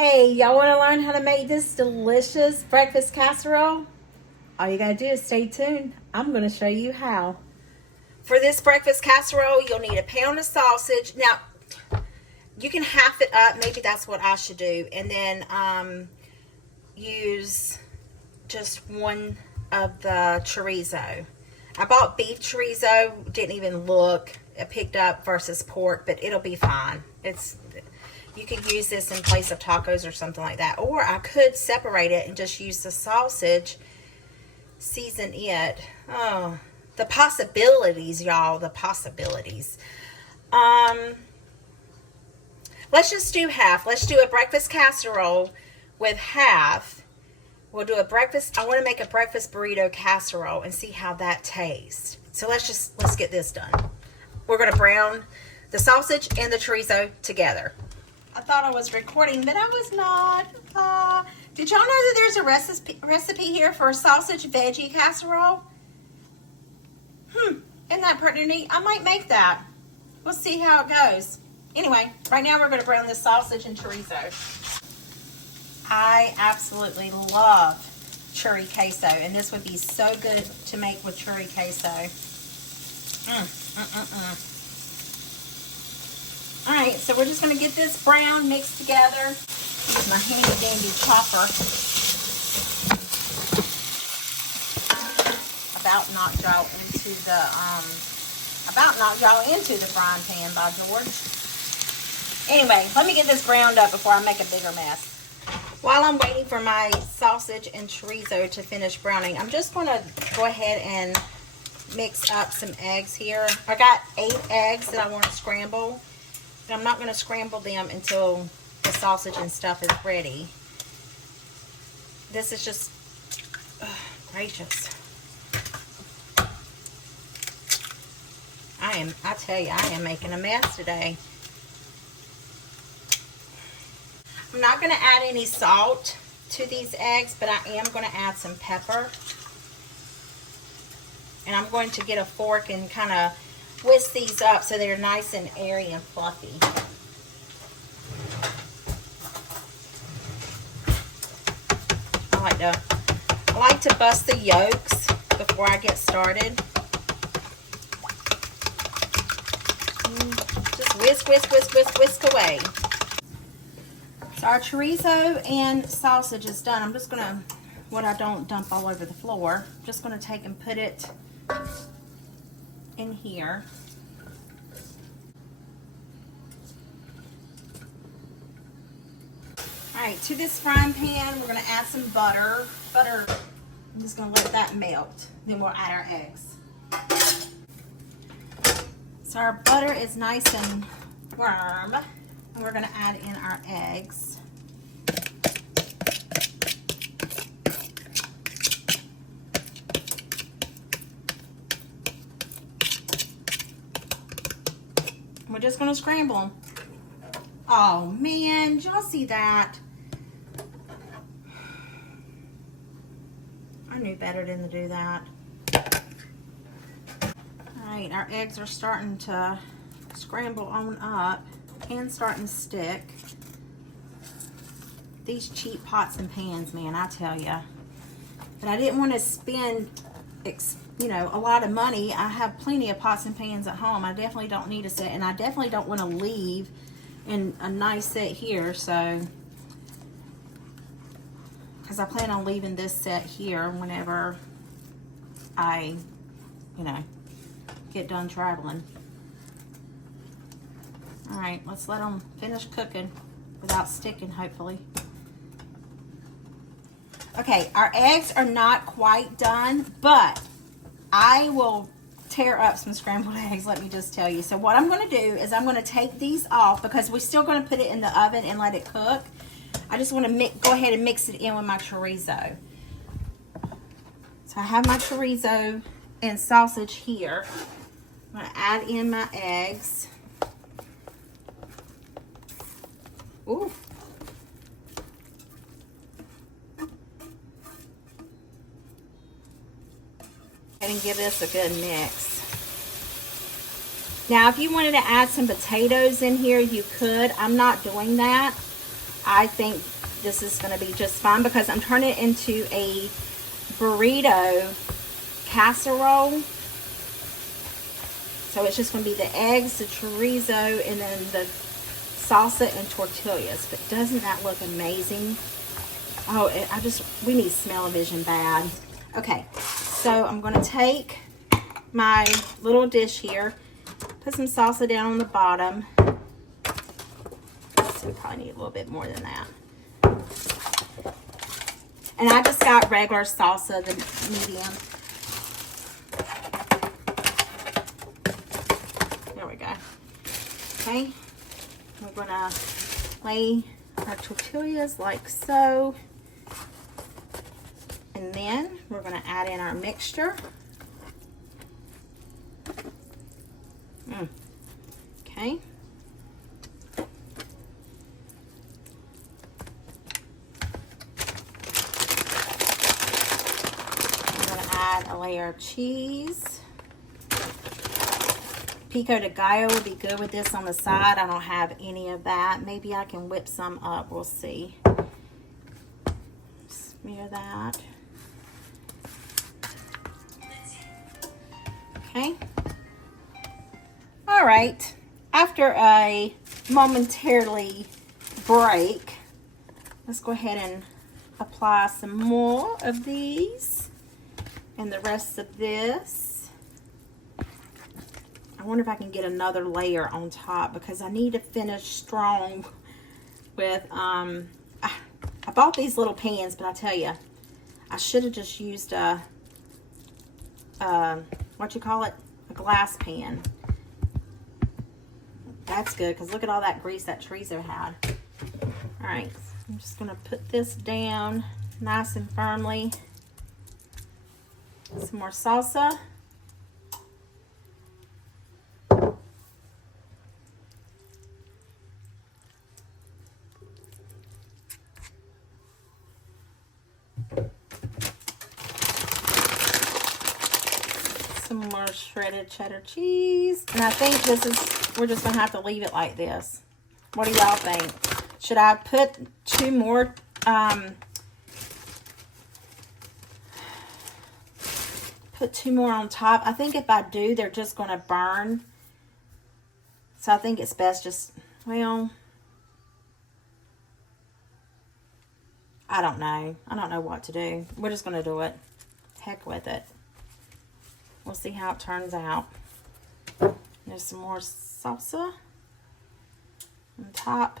Hey, y'all want to learn how to make this delicious breakfast casserole? All you gotta do is stay tuned. I'm gonna show you how. For this breakfast casserole, you'll need a pound of sausage. Now, you can half it up. Maybe that's what I should do. And then use just one of the chorizo. I bought beef chorizo. Didn't even look. I picked up versus pork, but it'll be fine. You could use this in place of tacos or something like that. Or I could separate it and just use the sausage, season it. Oh, the possibilities, y'all, the possibilities. Let's just do half. Let's do a breakfast casserole with half. We'll do a breakfast, I want to make a breakfast burrito casserole and see how that tastes. So let's get this done. We're going to brown the sausage and the chorizo together. I thought I was recording, but I was not. Did y'all know that there's a recipe here for a sausage veggie casserole? Isn't that pretty neat? I might make that. We'll see how it goes. Anyway, right now we're going to brown this sausage and chorizo. I absolutely love 𝐂𝐍𝐂𝐒, and this would be so good to make with 𝐂𝐶𝐂𝐒. Alright, so we're just going to get this brown mixed together. Use my handy dandy chopper. About knocked y'all into the frying pan, by George. Anyway, let me get this browned up before I make a bigger mess. While I'm waiting for my sausage and chorizo to finish browning, I'm just going to go ahead and mix up some eggs here. I got 8 eggs that I want to scramble. And I'm not going to scramble them until the sausage and stuff is ready. This is just gracious. I tell you, I am making a mess today. I'm not going to add any salt to these eggs, but I am going to add some pepper. And I'm going to get a fork and kind of whisk these up so they're nice and airy and fluffy. I like to bust the yolks before I get started. Just whisk, whisk, whisk, whisk, whisk away. So our chorizo and sausage is done. I'm just gonna, what I don't dump all over the floor, I'm just gonna take and put it in here. Alright, to this frying pan, we're going to add some butter. I'm just going to let that melt. Then we'll add our eggs. So our butter is nice and warm. And we're going to add in our eggs. We're just going to scramble them. Oh man, did y'all see that? I knew better than to do that. Alright, our eggs are starting to scramble on up and starting to stick. These cheap pots and pans, man, I tell ya. But I didn't want to spend a lot of money. I have plenty of pots and pans at home. I definitely don't need a set, and I definitely don't want to leave in a nice set here, so because I plan on leaving this set here whenever I get done traveling. All right, let's let them finish cooking without sticking, hopefully. Okay, our eggs are not quite done, but I will tear up some scrambled eggs, let me just tell you. So what I'm going to do is I'm going to take these off because we're still going to put it in the oven and let it cook. I just want to go ahead and mix it in with my chorizo. So I have my chorizo and sausage here. I'm going to add in my eggs. Ooh. And give this a good mix. Now, if you wanted to add some potatoes in here, you could. I'm not doing that. I think this is going to be just fine because I'm turning it into a burrito casserole. So it's just going to be the eggs, the chorizo, and then the salsa and tortillas. But doesn't that look amazing? Oh, we need smell-o-vision bad. Okay, so I'm going to take my little dish here, put some salsa down on the bottom. So we probably need a little bit more than that. And I just got regular salsa, the medium. There we go. Okay, we're going to lay our tortillas like so. And then we're going to add in our mixture. Okay. I'm going to add a layer of cheese. Pico de gallo would be good with this on the side. I don't have any of that. Maybe I can whip some up. We'll see. Smear that. Okay. All right. After a momentarily break, let's go ahead and apply some more of these and the rest of this. I wonder if I can get another layer on top because I need to finish strong with, I bought these little pans, but I tell you, I should have just used a what you call it? A glass pan. That's good because look at all that grease that chorizo had. All right, so I'm just going to put this down nice and firmly. Some more salsa. Some more shredded cheddar cheese. And I think we're just going to have to leave it like this. What do y'all think? Should I put two more, on top? I think if I do, they're just going to burn. So I think it's best just, well, I don't know. I don't know what to do. We're just going to do it. Heck with it. We'll see how it turns out. There's some more salsa on top.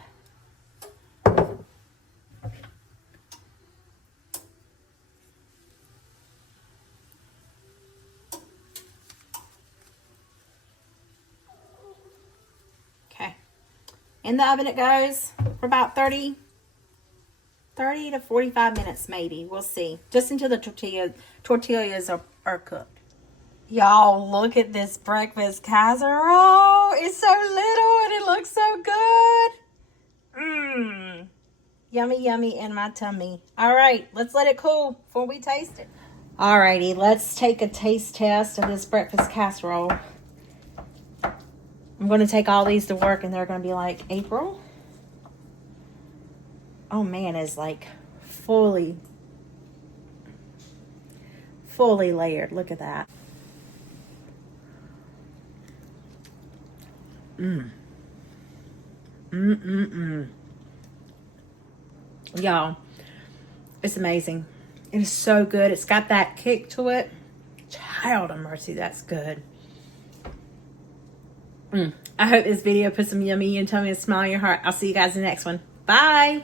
Okay. In the oven it goes for about 30 to 45 minutes maybe. We'll see. Just until the tortillas are cooked. Y'all, look at this breakfast casserole. It's so little and it looks so good. Yummy, yummy in my tummy. All right, let's let it cool before we taste it. All righty, let's take a taste test of this breakfast casserole. I'm going to take all these to work and they're going to be like, April? Oh man, it's like fully layered. Look at that. Y'all, it's amazing. It is so good. It's got that kick to it. Child of mercy, that's good. I hope this video put some yummy and tummy and smile in your heart. I'll see you guys in the next one. Bye.